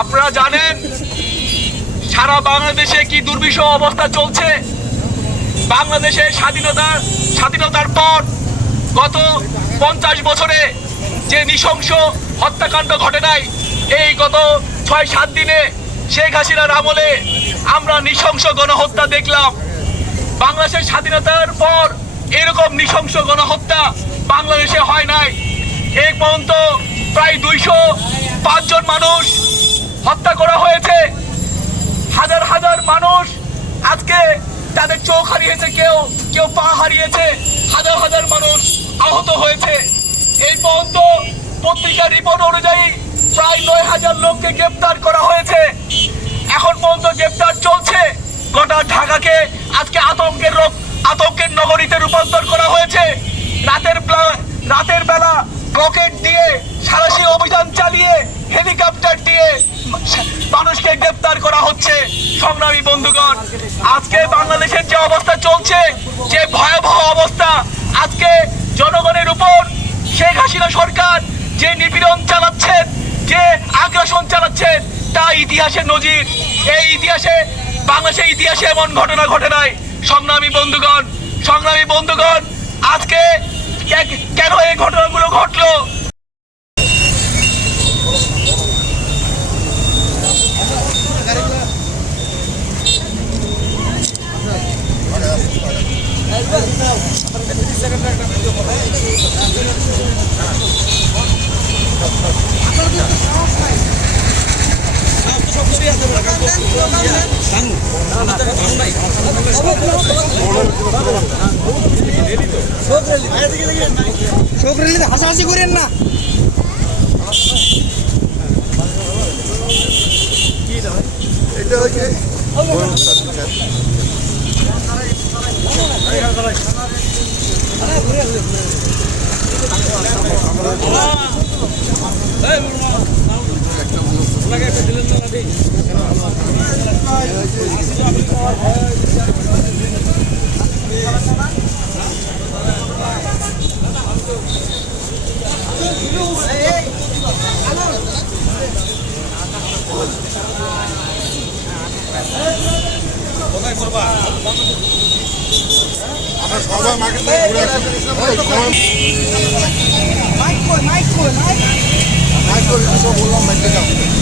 আপনারা জানেন, সারা বাংলাদেশে কি দুর্বিষহ অবস্থা চলছে? বাংলাদেশের স্বাধীনতার স্বাধীনতার পর গত পঞ্চাশ বছরে যে নৃশংস হত্যাকাণ্ড ঘটে নাই, এই গত ছয়, সাত দিনে শেখ হাসিনার আমলে আমরা নৃশংস গণহত্যা দেখলাম। বাংলাদেশের স্বাধীনতার পর এরকম নৃশংস গণহত্যা বাংলাদেশে হয় নাই। এই পর্যন্ত প্রায় দুইশো পাঁচজন মানুষ হত্যা করা হয়েছে। হাজার হাজার মানুষ আজকে তাদের চোখ হারিয়েছে, কেউ কেউ পা হারিয়েছে, হাজার হাজার মানুষ আহত হয়েছে। এই পর্যন্ত পত্রিকার রিপোর্ট অনুযায়ী প্রায় নয় হাজার লোককে গ্রেপ্তার করা হয়েছে। এখন পর্যন্ত গ্রেপ্তার চলছে। গোটা ঢাকাকে আজকে আতঙ্কের আতঙ্কের নগরীতে রূপান্তর করা হয়েছে। রাতের রাতের বেলা রকেট দিয়ে সারাশি অভিযান চালিয়ে দিয়ে মানুষকে গ্রেপ্তার করা হচ্ছে, সংগ্রামী বন্ধুগণ। আজকে বাংলাদেশের যে অবস্থা চলছে, যে ভয়াবহ অবস্থা, আজকে জনগণের উপর শেখ হাসিনা সরকার যে নিপীড়ন চালাচ্ছেন, যে আগ্রাসন চালাচ্ছেন, তা ইতিহাসের নজির। এই ইতিহাসে বাংলাদেশের ইতিহাসে এমন ঘটনা ঘটে নাই। সংগ্রামী বন্ধুগণ সংগ্রামী বন্ধুগণ, আজকে কেন এই ঘটনাগুলো ঘটলো? চোখ রেলিতে হাসাহাসি করেন না। এটা হচ্ছে আমরা সবাই মার্কেট থেকে ঘুরে সবাই মাইক কই মাইক কই মাইক করে সব বললাম, মাইকে যাও।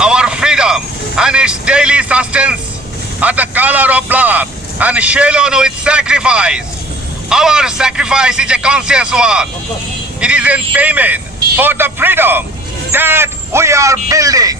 our freedom and its daily sustenance are the color of blood and shalown with sacrifice. Our sacrifice is a conscious one. It is in payment for the freedom that we are building.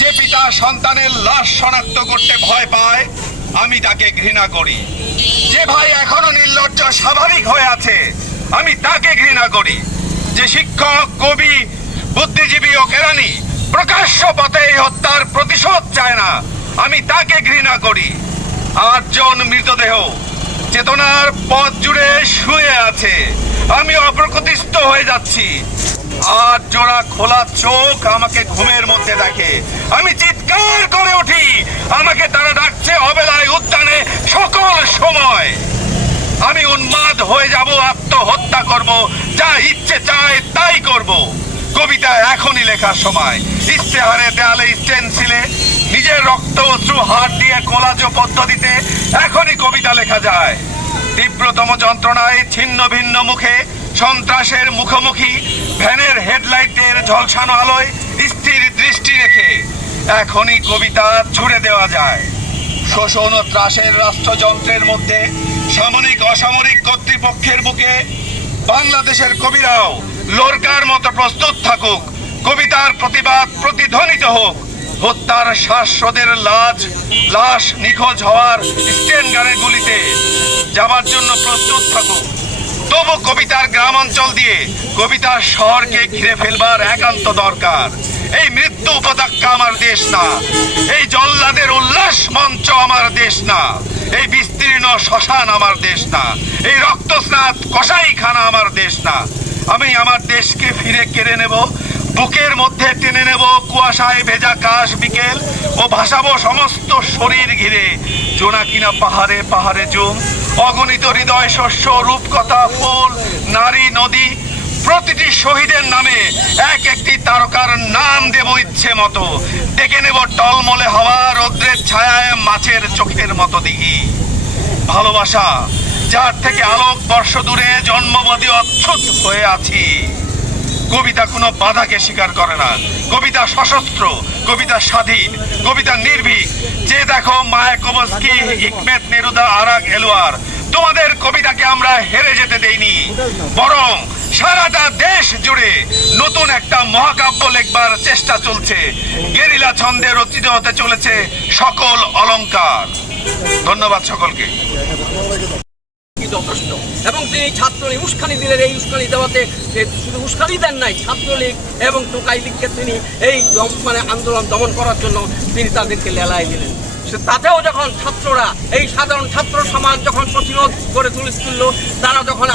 যে পিতা সন্তানের লাশ শনাক্ত করতে ভয় পায় আমি তাকে ঘৃণা করি যে ভাই এখনও নির্লজ্জ স্বাভাবিক হয়ে আছে আমি তাকে ঘৃণা করি যে শিক্ষক কবি বুদ্ধিজীবী ও কেরানি প্রকাশ্য পথে এই হত্যার প্রতিশোধ চায় না। আমি তাকে ঘৃণা করি। আটজন মৃতদেহ চেতনার পথ জুড়ে শুয়ে আছে। আমি অপ্রকৃতিস্থ হয়ে যাচ্ছি। আর জোড়া খোলা চোখ আমাকে ঘুমের মধ্যে দেখে। আমি চিৎকার করে উঠি। আমাকে তারা ডাকছে অবেলায় উদ্যানে সকল সময়। আমি উন্মাদ হয়ে যাব, আত্মহত্যা করব, যা ইচ্ছে চায় তাই করব। কবিতা এখনই লেখার সময়। ইস্তেহারে দেয়ালে স্টেনসিলে নিজের রক্ত অশ্রু হাত দিয়ে কোলাজ পদ্ধতিতে এখনই কবিতা লেখা যায়। তীব্রতম যন্ত্রণায় ছিন্ন ভিন্ন মুখে সন্ত্রাসের মুখোমুখি ভ্যানের হেডলাইটের ঝলসানো আলোয় স্থির দৃষ্টি রেখে এখনই কবিতা ছুড়ে দেওয়া যায়। শোষণ ও ত্রাসের রাষ্ট্রযন্ত্রের মধ্যে সামরিক অসামরিক কর্তৃপক্ষের বুকে বাংলাদেশের কবিরাও লোরকার মতো প্রস্তুত থাকুক, কবিতার প্রতিবাদ প্রতিধ্বনিত হোক, হত্যার শ্বাসরোধের লাজ, লাশ নিখোঁজ হওয়ার স্টেনগানের গুলিতে যাবার জন্য প্রস্তুত থাকুক। তবু কবিতার গ্রামাঞ্চল দিয়ে কবিতার শহরকে ঘিরে ফেলবার একান্ত দরকার। এই মৃত্যু উপত্যকা আমার দেশ না, এই জল্লাদের উল্লাস মঞ্চ আমার দেশ না, এই বিস্তীর্ণ শ্মশান আমার দেশ না, এই রক্তস্নাত কসাইখানা আমার দেশ না। আমি আমার দেশকে ফিরে কেড়ে নেব, বুকের মধ্যে টেনে নেব কুয়াশায় ভেজা কাশ বিকেল ও ভাসাবো সমস্ত শরীর ঘিরে। জোনাকিনা পাহাড়ে পাহাড়ে জুম, অগণিত হৃদয় শস্য, রূপকথা, ফুল, নারী, নদী, প্রতিটি শহীদের নামে এক একটি তারকার নাম দেব ইচ্ছে মতো। ডেকে নেব টলমলে হওয়া রৌদ্রের ছায়ায় মাছের চোখের মতো দিঘি। ভালোবাসা যার থেকে আলোক বর্ষ দূরে জন্মবদী অচ্ছুত হয়ে আছি। কবিতা কোনো বাধাকে স্বীকার করে না। কবিতা সশস্ত্র, কবিতা স্বাধীন, কবিতা নির্ভীক। যে দেখো মায়া কবস্কি ইকমেত নেরুদা আরাক এলোয়ার তোমাদের কবিতাকে আমরা হেরে যেতে দেইনি। বরং সারাটা দেশ জুড়ে নতুন একটা মহাকাব্য লেখবার চেষ্টা চলছে। গেরিলা ছন্দে রচিত হতে চলেছে সকল অলংকার। ধন্যবাদ সকলকে। যথেষ্ট। এবং তিনি ছাত্রলীগ উস্কানি দিলেন। এই উস্কানি দেওয়াতে শুধু উস্কানি দেন নাই, ছাত্রলীগ এবং টোকাই লীগকে তিনি এই মানে আন্দোলন দমন করার জন্য তিনি তাদেরকে লেলায় দিলেন। তাতেও যখন ছাত্ররা, এই সাধারণ ছাত্র সমাজ যখন প্রতিরোধ করে তুলে তুললো, তারা যখন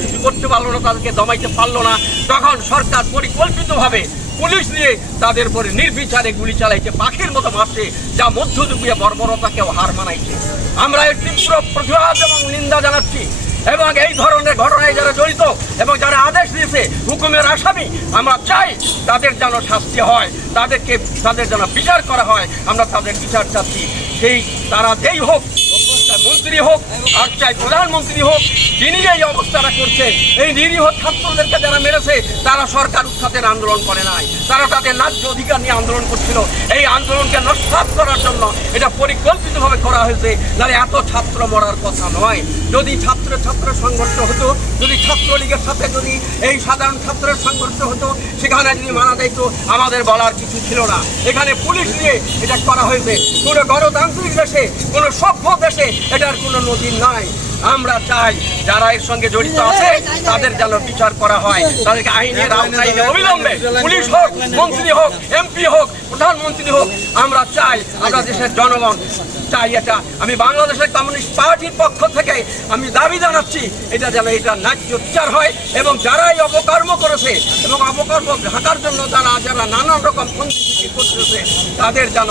কিছু করতে পারল না, তাদেরকে দমাইতে পারল না, তখন সরকার পরিকল্পিতভাবে পুলিশ দিয়ে তাদের উপরে নির্বিচারে গুলি চালাইছে, পাখির মতো মারছে, যা মধ্যযুগীয় বর্বরতাকেও হার মানাইছে। আমরা এর তীব্র প্রতিবাদ এবং নিন্দা জানাচ্ছি এবং এই ধরনের ঘটনায় যারা জড়িত এবং যারা আদেশ দিয়েছে হুকুমের আসামি, আমরা চাই তাদের যেন শাস্তি হয়, তাদেরকে, তাদের যেন বিচার করা হয়, আমরা তাদের বিচার চাচ্ছি। সেই, তারা যেই হোক মন্ত্রী হোক, আর চাই প্রধানমন্ত্রী হোক, যিনি এই অবস্থাটা করছেন, এই নিরীহ ছাত্রদেরকে যারা মেরেছে, তারা সরকার উৎখাতের আন্দোলন করে নাই। তারা তাদের ন্যায্য অধিকার নিয়ে আন্দোলন করছিল। এই আন্দোলনকে নস্বাত করার জন্য এটা পরিকল্পিতভাবে করা হয়েছে নাহলে এত ছাত্র মরার কথা নয়। যদি ছাত্র ছাত্র সংঘর্ষ হতো, যদি ছাত্রলীগের সাথে যদি এই সাধারণ ছাত্রের সংঘর্ষ হতো, সেখানে যদি মানা যাইতো, আমাদের বলার কিছু ছিল না। এখানে পুলিশ দিয়ে এটা করা হয়েছে। কোনো গণতান্ত্রিক দেশে, কোনো সভ্য দেশে এটার কোনো নদী নাই। আমরা চাই যারা এর সঙ্গে জড়িত আছে তাদের যেন বিচার করা হয়। তাদেরকে আইনের আওতায় অবিলম্বে পুলিশ হোক মন্ত্রী হোক এমপি হোক প্রধানমন্ত্রী হোক আমরা চাই আমরা দেশের জনগণ চাই এটা। আমি বাংলাদেশের কমিউনিস্ট পার্টির পক্ষ থেকে আমি দাবি জানাচ্ছি এটা যেন এটা ন্যায্য বিচার হয় এবং যারা এই অপকর্ম করেছে এবং অপকর্ম ঢাকার জন্য যারা যারা নানান রকম ফন্দি করতেছে তাদের যেন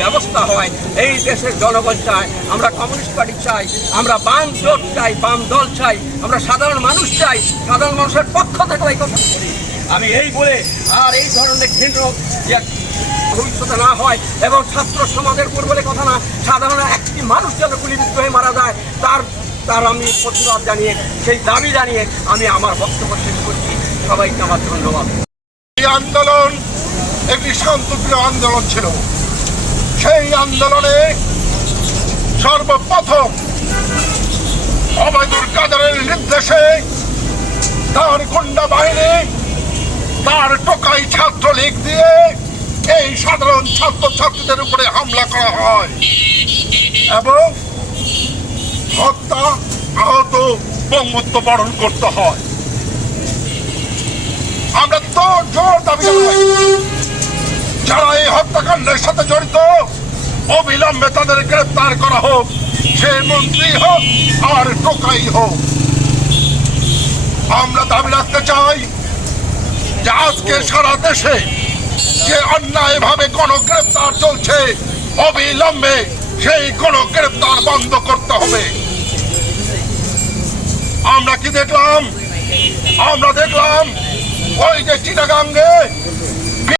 ব্যবস্থা হয়। এই দেশের জনগণ চায় আমরা কমিউনিস্ট পার্টি চাই আমরা বাম জোট চাই, বাম দল চাই, আমরা সাধারণ মানুষ চাই, সাধারণ মানুষের পক্ষ থেকে এই কথা আমি এই বলে আর এই ধরনের ঘৃণ্য ভবিষ্যতে না হয় এবং ছাত্র সমাজের উপর বলে কথা না, সাধারণ একটি মানুষ যেন গুলিবিদ্ধ হয়ে মারা যায়, তার তার আমি প্রতিবাদ জানিয়ে, সেই দাবি জানিয়ে আমি আমার বক্তব্য শেষ করছি। সবাইকে আমার ধন্যবাদ। এই আন্দোলন একটি শান্তপ্রিয় আন্দোলন ছিল। সেই আন্দোলনে নির্দেশে তার গুন্ডা বাহিনী, তার টোকাই ছাত্রলীগ দিয়ে এই সাধারণ ছাত্র ছাত্রীদের উপরে হামলা করা হয়। এবং হত্যা, আহত, বঙ্গত্ব বরণ করতে হয়। আমরা তো জোর দাবি যারা এই হত্যাকাণ্ডের সাথে জড়িত, অবিলম্বে তাদের গ্রেপ্তার করা হোক, সে মন্ত্রী হোক আর টোকাই হোক। আমরা দাবি রাখতে চাই যে আজকে সারা দেশে যে অন্যায়ভাবে কোন গ্রেপ্তার চলছে, অবিলম্বে সেই কোন গ্রেপ্তার বন্ধ করতে হবে। আমরা কি দেখলাম? আমরা দেখলাম ওই যে চিটাগাঙ্গে